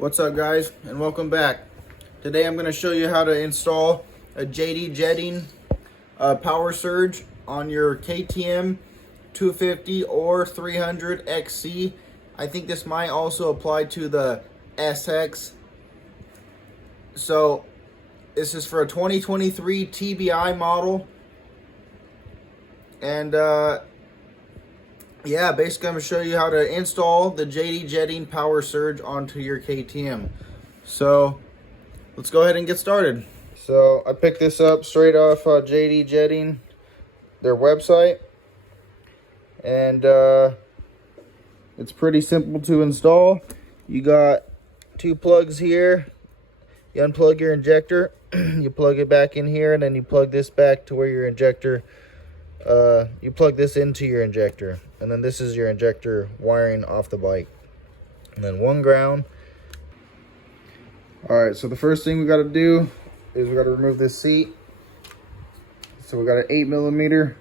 What's up, guys, and welcome back. Today I'm going to show you how to install a JD jetting power surge on your KTM 250 or 300 XC. I think this might also apply to the SX. So this is for a 2023 TBI model, and yeah, basically I'm going to show you how to install the JD jetting power surge onto your KTM. So let's go ahead and get started. So I picked this up straight off JD jetting, their website, and it's pretty simple to install. You got two plugs here. You unplug your injector, you plug it back in here, and then you plug this back to where your injector, you plug this into your injector, and then this is your injector wiring off the bike, and then one ground. All right, so the first thing we got to do is we got to remove this seat. So we got an 8mm.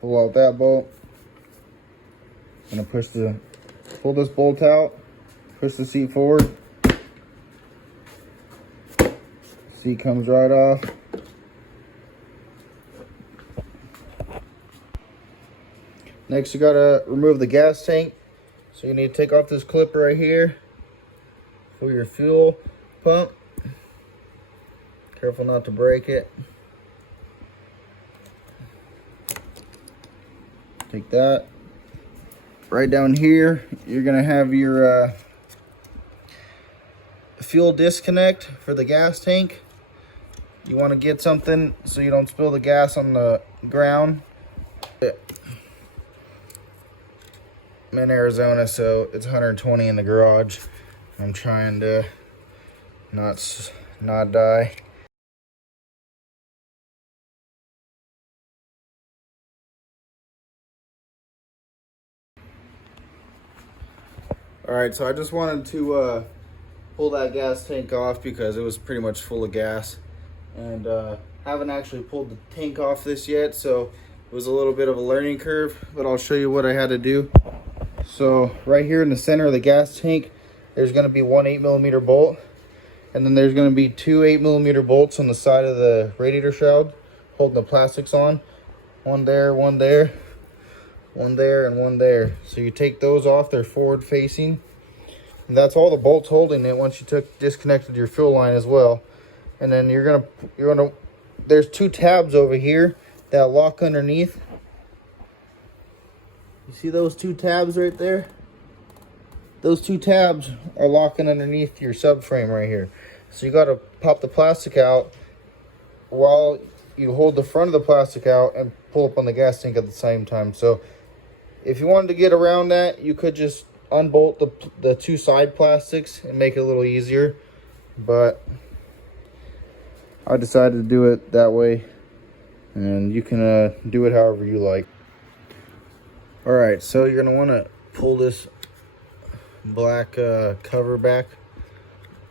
Pull out that bolt. I'm gonna pull this bolt out, push the seat forward. Seat comes right off. Next, you gotta remove the gas tank. So you need to take off this clip right here for your fuel pump. Careful not to break it. Take that. Right down here, you're gonna have your fuel disconnect for the gas tank. You want to get something so you don't spill the gas on the ground. I'm in Arizona, so it's 120 in the garage. I'm trying to not die. All right, so I just wanted to pull that gas tank off because it was pretty much full of gas, and haven't actually pulled the tank off this yet, so it was a little bit of a learning curve, but I'll show you what I had to do. So right here in the center of the gas tank, there's going to be one 8mm bolt, and then there's going to be two 8mm bolts on the side of the radiator shroud holding the plastics on. One there, one there, one there, and one there. So you take those off, they're forward facing. And that's all the bolts holding it once you disconnected your fuel line as well. And then you're gonna there's two tabs over here that lock underneath. You see those two tabs right there? Those two tabs are locking underneath your subframe right here. So you gotta pop the plastic out while you hold the front of the plastic out and pull up on the gas tank at the same time. So if you wanted to get around that, you could just unbolt the two side plastics and make it a little easier, but I decided to do it that way, and you can do it however you like. All right, so you're gonna want to pull this black cover back.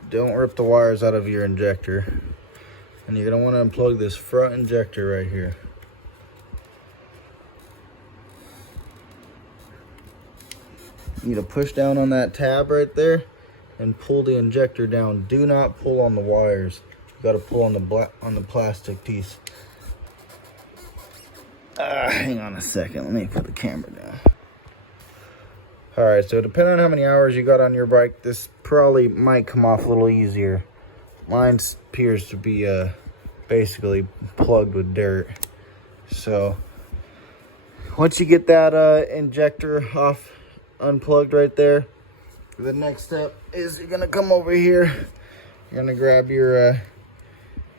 Don't rip the wires out of your injector, and you're gonna want to unplug this front injector right here. You need to push down on that tab right there and pull the injector down. Do not pull on the wires. You got to pull on the plastic piece. Hang on a second. Let me put the camera down. All right, so depending on how many hours you got on your bike, this probably might come off a little easier. Mine appears to be basically plugged with dirt. So once you get that injector off, unplugged right there, the next step is you're gonna come over here, you're gonna grab your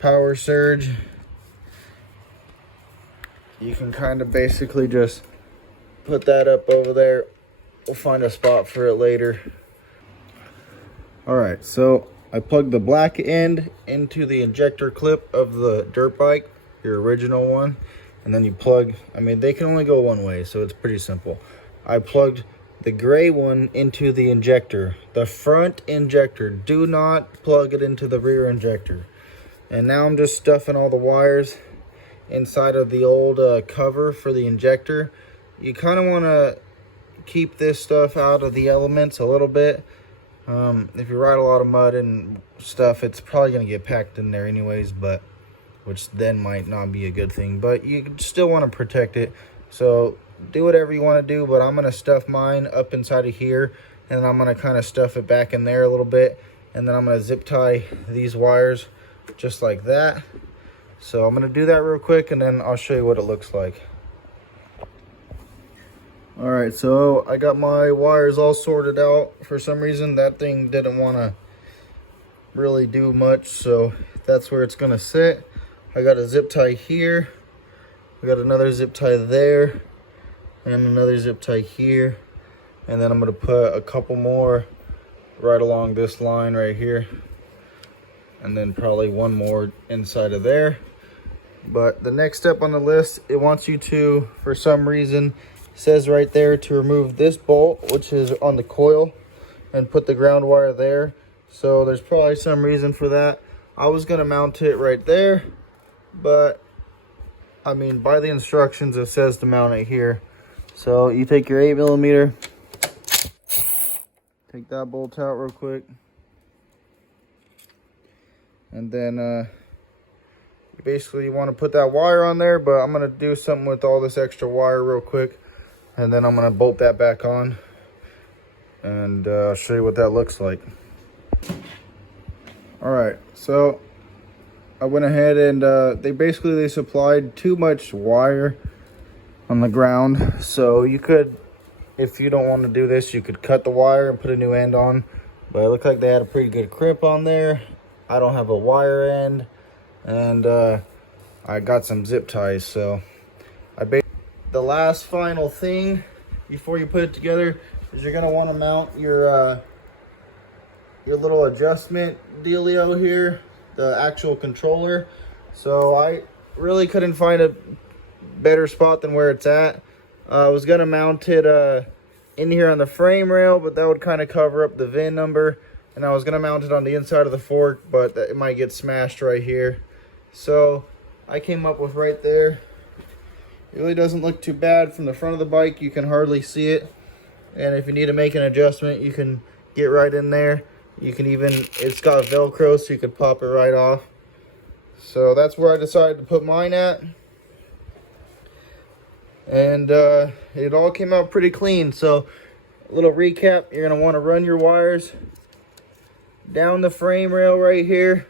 power surge. You can kind of basically just put that up over there. We'll find a spot for it later. All right, so I plugged the black end into the injector clip of the dirt bike, your original one, and then you plug, I mean, they can only go one way, so it's pretty simple. I plugged the gray one into the injector, the front injector. Do not plug it into the rear injector. And now I'm just stuffing all the wires inside of the old cover for the injector. You kind of want to keep this stuff out of the elements a little bit. If you ride a lot of mud and stuff, it's probably going to get packed in there anyways, but which then might not be a good thing, but you still want to protect it. So do whatever you want to do, but I'm going to stuff mine up inside of here, and I'm going to kind of stuff it back in there a little bit, and then I'm going to zip tie these wires just like that. So I'm going to do that real quick, and then I'll show you what it looks like. All right, so I got my wires all sorted out. For some reason, that thing didn't want to really do much, so that's where it's going to sit. I got a zip tie here. I got another zip tie there, and another zip tie here. And then I'm going to put a couple more right along this line right here. And then probably one more inside of there. But the next step on the list, it wants you to, for some reason, says right there to remove this bolt, which is on the coil, and put the ground wire there. So there's probably some reason for that. I was going to mount it right there, but I mean, by the instructions, it says to mount it here. So you take your 8mm, take that bolt out real quick, and then basically you want to put that wire on there, but I'm going to do something with all this extra wire real quick, and then I'm going to bolt that back on, and I'll show you what that looks like. All right, so I went ahead and they supplied too much wire on the ground. So you could, if you don't want to do this, you could cut the wire and put a new end on. But it looked like they had a pretty good crimp on there. I don't have a wire end, and I got some zip ties. So the last final thing before you put it together is you're gonna want to mount your little adjustment dealio here, the actual controller. So I really couldn't find a better spot than where it's at. I was gonna mount it in here on the frame rail, but that would kind of cover up the VIN number, and I was gonna mount it on the inside of the fork, but it might get smashed right here. So I came up with right there. It really doesn't look too bad from the front of the bike. You can hardly see it, and if you need to make an adjustment, you can get right in there. You can even, it's got Velcro, so you could pop it right off. So that's where I decided to put mine at. And it all came out pretty clean. So a little recap, you're going to want to run your wires down the frame rail right here.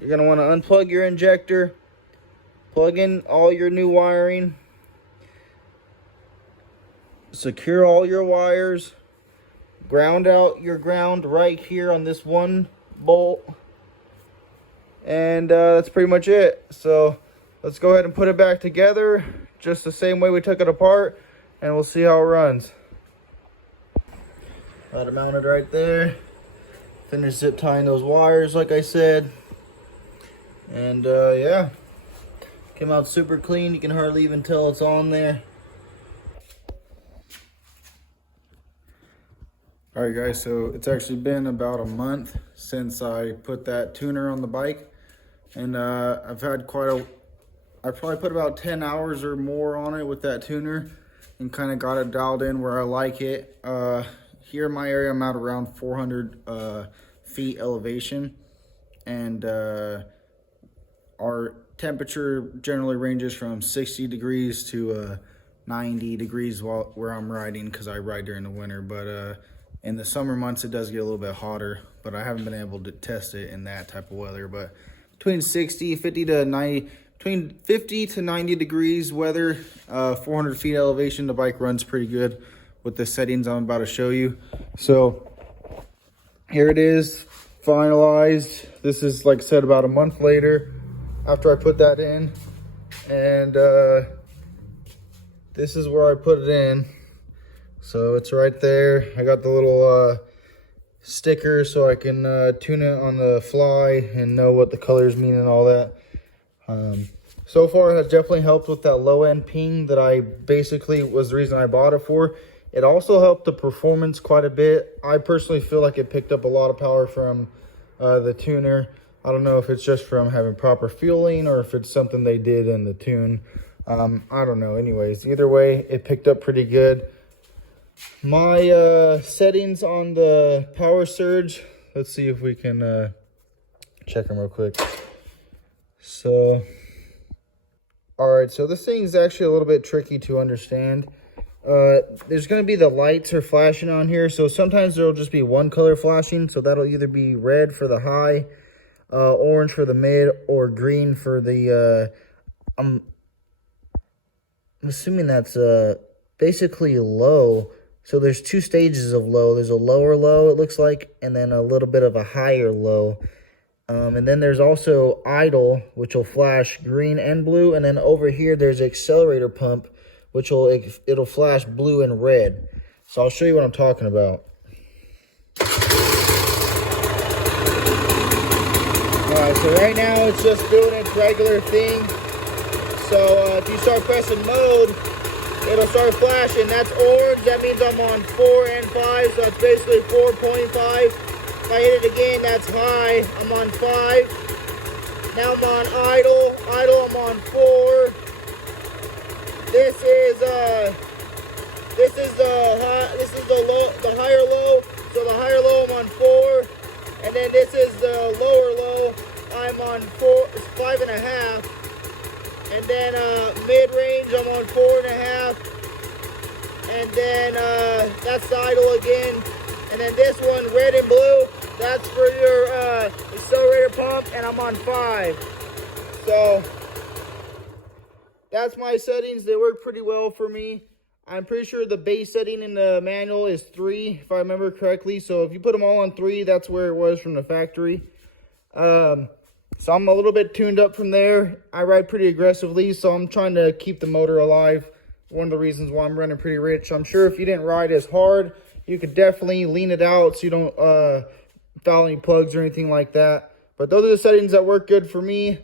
You're going to want to unplug your injector, plug in all your new wiring, secure all your wires, ground out your ground right here on this one bolt, and that's pretty much it. So let's go ahead and put it back together just the same way we took it apart, and we'll see how it runs. Got it mounted right there. Finish zip tying those wires like I said, and yeah, came out super clean. You can hardly even tell it's on there. All right guys, so it's actually been about a month since I put that tuner on the bike, and I've had I probably put about 10 hours or more on it with that tuner, and kind of got it dialed in where I like it. Here in my area, I'm at around 400 feet elevation, and our temperature generally ranges from 60 degrees to 90 degrees where I'm riding, because I ride during the winter. But in the summer months, it does get a little bit hotter, but I haven't been able to test it in that type of weather. But between 50 to 90 degrees weather, 400 feet elevation, the bike runs pretty good with the settings I'm about to show you. So here it is, finalized. This is, like I said, about a month later after I put that in, and this is where I put it in. So it's right there. I got the little sticker so I can tune it on the fly and know what the colors mean and all that. So far, it has definitely helped with that low end ping that I basically was the reason I bought it for. It also helped the performance quite a bit. I personally feel like it picked up a lot of power from the tuner. I don't know if it's just from having proper fueling or if it's something they did in the tune. I don't know. Anyways, either way, it picked up pretty good. My settings on the power surge. Let's see if we can check them real quick. So, all right, so this thing is actually a little bit tricky to understand. There's going to be the lights are flashing on here, so sometimes there'll just be one color flashing, so that'll either be red for the high, orange for the mid, or green for the I'm assuming that's basically low. So there's two stages of low. There's a lower low, it looks like, and then a little bit of a higher low. And then there's also idle, which will flash green and blue. And then over here, there's accelerator pump, which it'll flash blue and red. So I'll show you what I'm talking about. All right, so right now it's just doing its regular thing. So if you start pressing mode, it'll start flashing. That's orange. That means I'm on 4 and 5, so that's basically 4.5. If I hit it again, that's high. I'm on 5. Now I'm on idle. Idle, I'm on 4. This is the low, the higher low. So the higher low, I'm on 4, and then this is the lower low. I'm on 5.5. And then mid-range, I'm on 4.5. And then that's the idle again. And then this one, red and blue, that's for your accelerator pump, and I'm on 5. So that's my settings. They work pretty well for me. I'm pretty sure the base setting in the manual is 3, if I remember correctly. So if you put them all on 3, that's where it was from the factory. So I'm a little bit tuned up from there. I ride pretty aggressively, so I'm trying to keep the motor alive. One of the reasons why I'm running pretty rich. I'm sure if you didn't ride as hard, you could definitely lean it out so you don't foul any plugs or anything like that. But those are the settings that work good for me.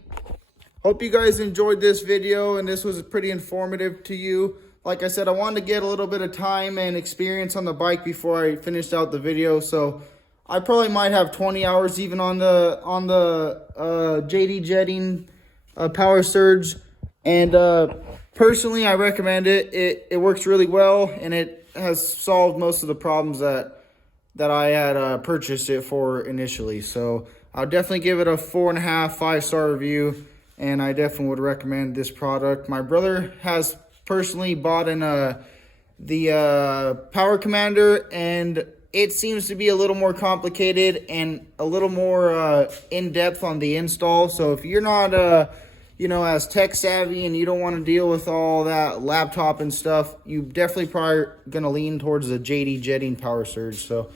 Hope you guys enjoyed this video and this was pretty informative to you. Like I said, I wanted to get a little bit of time and experience on the bike before I finished out the video. So I probably might have 20 hours even on the JD Jetting Power Surge. And personally, I recommend it. It works really well, and it has solved most of the problems that I had purchased it for initially. So I'll definitely give it a 4.5, 5-star review, and I definitely would recommend this product. My brother has personally bought the Power Commander, and it seems to be a little more complicated and a little more in-depth on the install. So if you're not, as tech savvy and you don't want to deal with all that laptop and stuff, you definitely probably going to lean towards the JD Jetting Power Surge. So